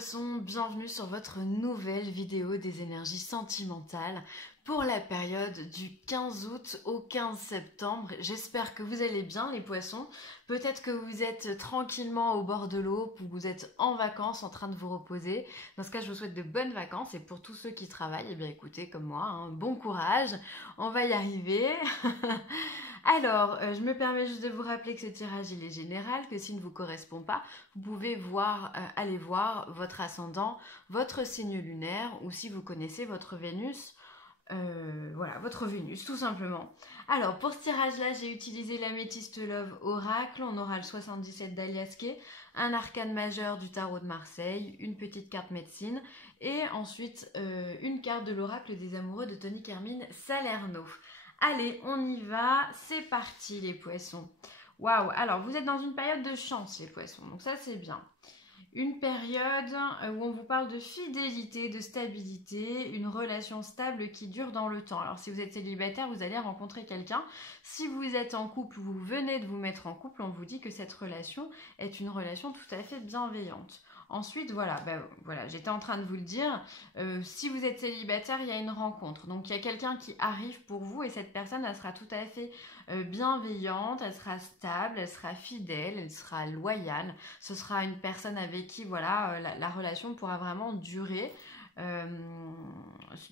Poissons, bienvenue sur votre nouvelle vidéo des énergies sentimentales pour la période du 15 août au 15 septembre. J'espère que vous allez bien les poissons. Peut-être que vous êtes tranquillement au bord de l'eau, ou vous êtes en vacances en train de vous reposer. Dans ce cas, je vous souhaite de bonnes vacances et pour tous ceux qui travaillent, eh bien écoutez comme moi, hein, bon courage, on va y arriver. Alors, je me permets juste de vous rappeler que ce tirage il est général, que s'il ne vous correspond pas, vous pouvez aller voir votre ascendant, votre signe lunaire, ou si vous connaissez votre Vénus, voilà, votre Vénus, tout simplement. Alors, pour ce tirage-là, j'ai utilisé l'améthyste Love Oracle, on aura le 77 d'Aliasqué, un arcane majeur du tarot de Marseille, une petite carte médecine, et ensuite une carte de l'oracle des amoureux de Tony Carmine Salerno. Allez, on y va, c'est parti les poissons. Waouh, alors vous êtes dans une période de chance les poissons, donc ça c'est bien. Une période où on vous parle de fidélité, de stabilité, une relation stable qui dure dans le temps. Alors si vous êtes célibataire, vous allez rencontrer quelqu'un. Si vous êtes en couple, vous venez de vous mettre en couple, on vous dit que cette relation est une relation tout à fait bienveillante. Ensuite, voilà, j'étais en train de vous le dire, si vous êtes célibataire, il y a une rencontre. Donc, il y a quelqu'un qui arrive pour vous et cette personne, elle sera tout à fait bienveillante, elle sera stable, elle sera fidèle, elle sera loyale. Ce sera une personne avec qui, voilà, la relation pourra vraiment durer.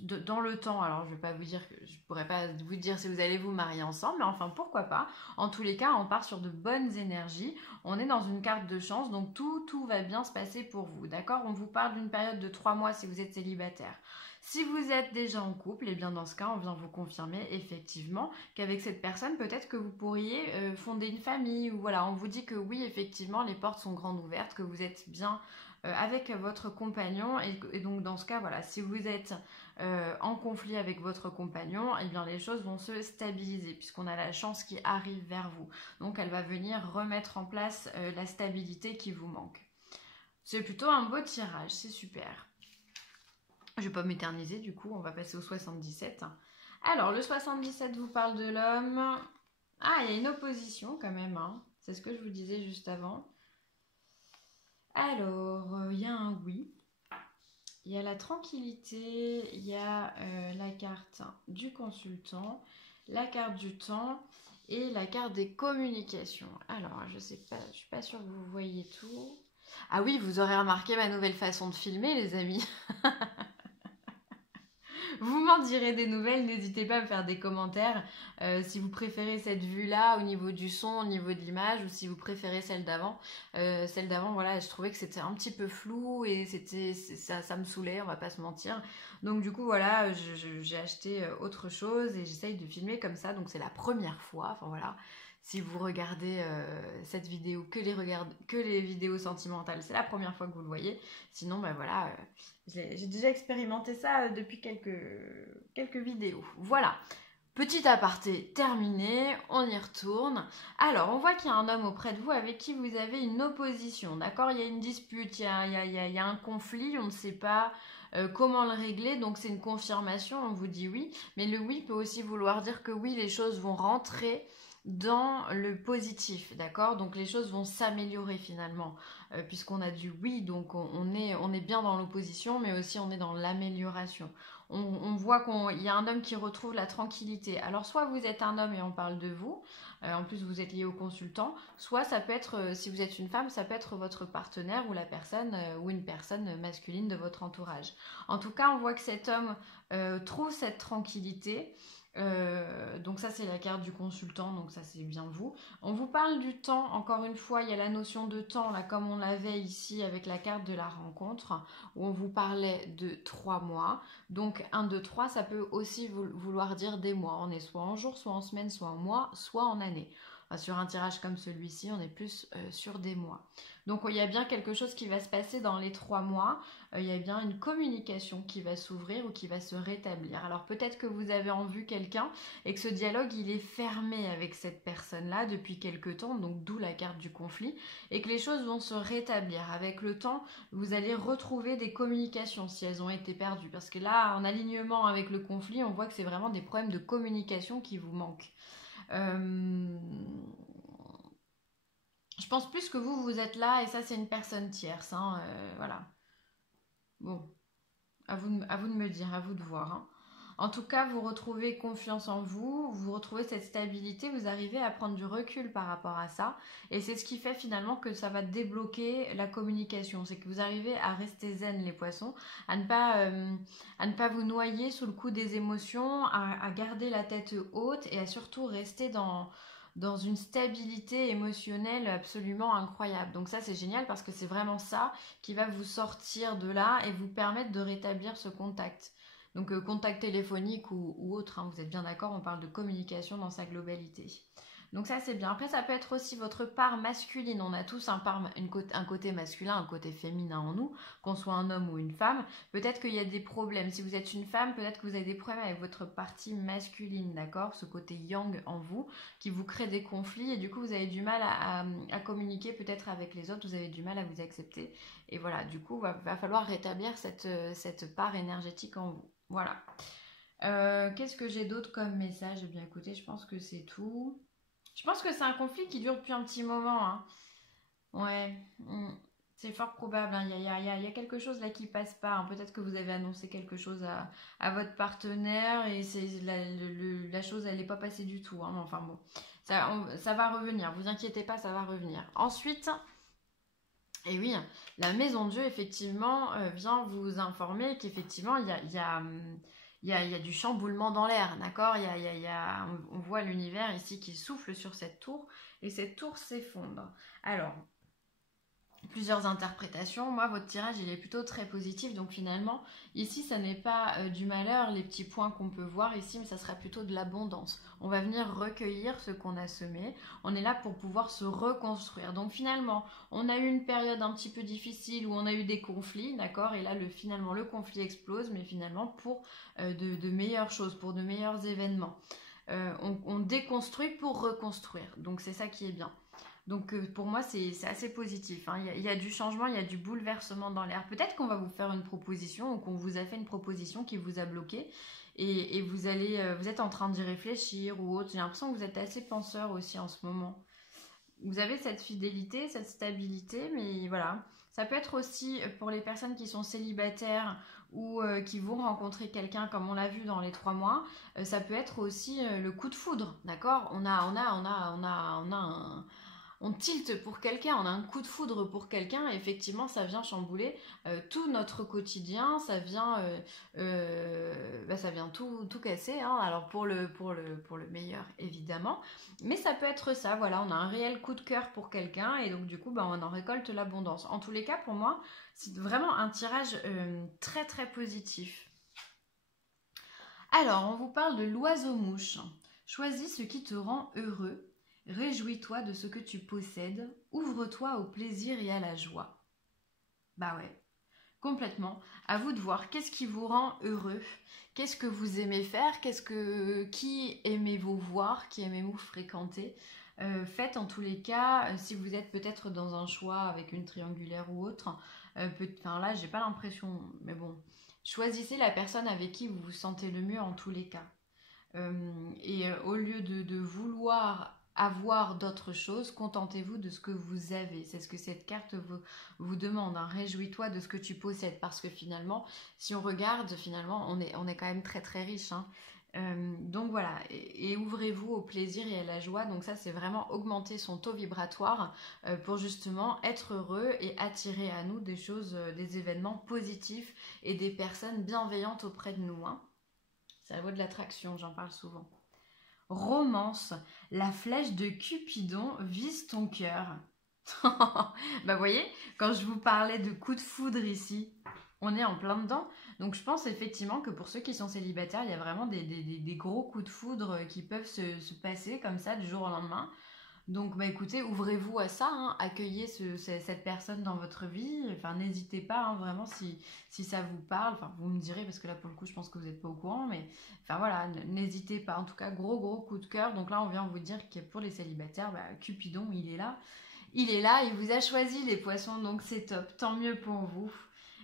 Dans le temps, alors je vais pas vous dire que je pourrais pas vous dire si vous allez vous marier ensemble, mais enfin pourquoi pas. En tous les cas, on part sur de bonnes énergies. On est dans une carte de chance, donc tout va bien se passer pour vous, d'accord? On vous parle d'une période de 3 mois si vous êtes célibataire. Si vous êtes déjà en couple, et bien dans ce cas, on vient vous confirmer effectivement qu'avec cette personne, peut-être que vous pourriez fonder une famille, ou voilà, on vous dit que oui, effectivement, les portes sont grandes ouvertes, que vous êtes bien avec votre compagnon, et donc dans ce cas, voilà, si vous êtes en conflit avec votre compagnon, eh bien les choses vont se stabiliser puisqu'on a la chance qui arrive vers vous. Donc elle va venir remettre en place la stabilité qui vous manque. C'est plutôt un beau tirage, c'est super. Je ne vais pas m'éterniser du coup, on va passer au 77. Alors le 77 vous parle de l'homme. Ah, il y a une opposition quand même, hein. C'est ce que je vous disais juste avant. Alors, il y a un oui. Il y a la tranquillité, il y a la carte du consultant, la carte du temps et la carte des communications. Alors, je sais pas, je suis pas sûre que vous voyez tout. Ah oui, vous aurez remarqué ma nouvelle façon de filmer, les amis. Vous m'en direz des nouvelles, n'hésitez pas à me faire des commentaires si vous préférez cette vue-là au niveau du son, au niveau de l'image, ou si vous préférez celle d'avant. Celle d'avant, voilà, je trouvais que c'était un petit peu flou et ça me saoulait, on va pas se mentir. Donc du coup, voilà, j'ai acheté autre chose et j'essaye de filmer comme ça, donc c'est la première fois, enfin voilà. Si vous regardez cette vidéo, que les vidéos sentimentales, c'est la première fois que vous le voyez. Sinon, ben voilà, j'ai déjà expérimenté ça depuis quelques vidéos. Voilà, petit aparté terminé, on y retourne. Alors, on voit qu'il y a un homme auprès de vous avec qui vous avez une opposition, d'accord? Il y a une dispute, il y a un conflit, on ne sait pas comment le régler, donc c'est une confirmation, on vous dit oui. Mais le oui peut aussi vouloir dire que oui, les choses vont rentrer dans le positif, d'accord? Donc les choses vont s'améliorer finalement, puisqu'on a du oui, donc on est bien dans l'opposition, mais aussi on est dans l'amélioration. On voit qu'il y a un homme qui retrouve la tranquillité. Alors soit vous êtes un homme et on parle de vous, en plus vous êtes lié au consultant, soit ça peut être, si vous êtes une femme, ça peut être votre partenaire ou la personne ou une personne masculine de votre entourage. En tout cas, on voit que cet homme trouve cette tranquillité. Donc ça c'est la carte du consultant, donc ça c'est bien vous. On vous parle du temps, encore une fois il y a la notion de temps là comme on l'avait ici avec la carte de la rencontre où on vous parlait de 3 mois. Donc 1, 2, 3 ça peut aussi vouloir dire des mois, on est soit en jours, soit en semaines, soit en mois, soit en années. Sur un tirage comme celui-ci on est plus sur des mois. Donc il y a bien quelque chose qui va se passer dans les 3 mois, il y a bien une communication qui va s'ouvrir ou qui va se rétablir. Alors peut-être que vous avez en vue quelqu'un et que ce dialogue il est fermé avec cette personne-là depuis quelque temps, donc d'où la carte du conflit, et que les choses vont se rétablir. Avec le temps, vous allez retrouver des communications si elles ont été perdues. Parce que là, en alignement avec le conflit, on voit que c'est vraiment des problèmes de communication qui vous manquent. Je pense plus que vous êtes là et ça c'est une personne tierce, hein, voilà. Bon, à vous de me dire, à vous de voir, hein. En tout cas, vous retrouvez confiance en vous, vous retrouvez cette stabilité, vous arrivez à prendre du recul par rapport à ça. Et c'est ce qui fait finalement que ça va débloquer la communication. C'est que vous arrivez à rester zen, les poissons, à ne pas vous noyer sous le coup des émotions, à garder la tête haute et à surtout rester dans une stabilité émotionnelle absolument incroyable. Donc ça, c'est génial parce que c'est vraiment ça qui va vous sortir de là et vous permettre de rétablir ce contact. Donc contact téléphonique ou autre, hein, vous êtes bien d'accord, on parle de communication dans sa globalité. Donc ça c'est bien. Après ça peut être aussi votre part masculine. On a tous un côté masculin, un côté féminin en nous, qu'on soit un homme ou une femme. Peut-être qu'il y a des problèmes. Si vous êtes une femme, peut-être que vous avez des problèmes avec votre partie masculine, d'accord? Ce côté yang en vous qui vous crée des conflits et du coup vous avez du mal à communiquer peut-être avec les autres, vous avez du mal à vous accepter. Et voilà, du coup va falloir rétablir cette part énergétique en vous. Voilà. Qu'est-ce que j'ai d'autre comme message? Eh bien écoutez, je pense que c'est tout. Je pense que c'est un conflit qui dure depuis un petit moment, hein. Ouais, c'est fort probable, hein. Il y a quelque chose là qui passe pas, hein. Peut-être que vous avez annoncé quelque chose à votre partenaire et la chose elle n'est pas passée du tout, hein. Enfin bon, ça va revenir, vous inquiétez pas, ça va revenir. Ensuite, et oui, la maison de Dieu, effectivement, vient vous informer qu'effectivement, il y a du chamboulement dans l'air, d'accord? On voit l'univers ici qui souffle sur cette tour, et cette tour s'effondre. Alors, plusieurs interprétations. Moi, votre tirage, il est plutôt très positif. Donc finalement, ici, ça n'est pas du malheur, les petits points qu'on peut voir ici, mais ça sera plutôt de l'abondance. On va venir recueillir ce qu'on a semé. On est là pour pouvoir se reconstruire. Donc finalement, on a eu une période un petit peu difficile où on a eu des conflits, d'accord? Et là, finalement, le conflit explose, mais finalement pour de meilleures choses, pour de meilleurs événements. On déconstruit pour reconstruire. Donc c'est ça qui est bien. Donc pour moi, c'est assez positif, hein. Il y a du changement, il y a du bouleversement dans l'air. Peut-être qu'on va vous faire une proposition ou qu'on vous a fait une proposition qui vous a bloqué et vous êtes en train d'y réfléchir ou autre. J'ai l'impression que vous êtes assez penseur aussi en ce moment. Vous avez cette fidélité, cette stabilité, mais voilà. Ça peut être aussi pour les personnes qui sont célibataires ou qui vont rencontrer quelqu'un comme on l'a vu dans les 3 mois. Ça peut être aussi le coup de foudre, d'accord? On tilte pour quelqu'un, on a un coup de foudre pour quelqu'un, et effectivement ça vient chambouler tout notre quotidien, ça vient tout casser, hein. Alors pour le meilleur évidemment, mais ça peut être ça, voilà, on a un réel coup de cœur pour quelqu'un et donc du coup on en récolte l'abondance. En tous les cas pour moi c'est vraiment un tirage très très positif. Alors on vous parle de l'oiseau-mouche. Choisis ce qui te rend heureux. Réjouis-toi de ce que tu possèdes, ouvre-toi au plaisir et à la joie. Bah ouais, complètement. À vous de voir qu'est-ce qui vous rend heureux, qu'est-ce que vous aimez faire, qui aimez-vous voir, qui aimez-vous fréquenter. Faites en tous les cas, si vous êtes peut-être dans un choix avec une triangulaire ou autre, enfin là j'ai pas l'impression, mais bon, choisissez la personne avec qui vous vous sentez le mieux en tous les cas. Au lieu de vouloir avoir d'autres choses, contentez-vous de ce que vous avez. C'est ce que cette carte vous demande, hein. Réjouis-toi de ce que tu possèdes, parce que finalement, si on regarde, finalement, on est quand même très très riche, hein. Donc voilà, et ouvrez-vous au plaisir et à la joie. Donc ça, c'est vraiment augmenter son taux vibratoire pour justement être heureux et attirer à nous des choses, des événements positifs et des personnes bienveillantes auprès de nous, hein. C'est la loi de l'attraction, j'en parle souvent. Romance, la flèche de Cupidon vise ton cœur. Bah vous voyez, quand je vous parlais de coup de foudre ici, on est en plein dedans. Donc je pense effectivement que pour ceux qui sont célibataires, il y a vraiment des gros coups de foudre qui peuvent se passer comme ça du jour au lendemain. Donc bah écoutez, ouvrez-vous à ça, hein, accueillez cette personne dans votre vie, enfin n'hésitez pas, hein, vraiment si ça vous parle, enfin vous me direz parce que là pour le coup je pense que vous n'êtes pas au courant, mais enfin voilà, n'hésitez pas, en tout cas gros coup de cœur. Donc là on vient vous dire que pour les célibataires, bah, Cupidon il est là, il vous a choisi les poissons, donc c'est top, tant mieux pour vous.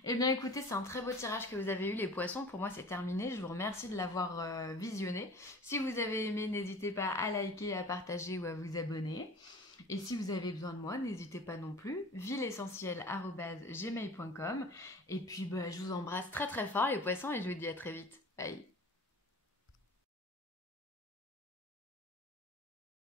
Eh bien écoutez, c'est un très beau tirage que vous avez eu les poissons, pour moi c'est terminé, je vous remercie de l'avoir visionné. Si vous avez aimé, n'hésitez pas à liker, à partager ou à vous abonner. Et si vous avez besoin de moi, n'hésitez pas non plus, villeessentielle@gmail.com. Et puis je vous embrasse très très fort les poissons et je vous dis à très vite. Bye.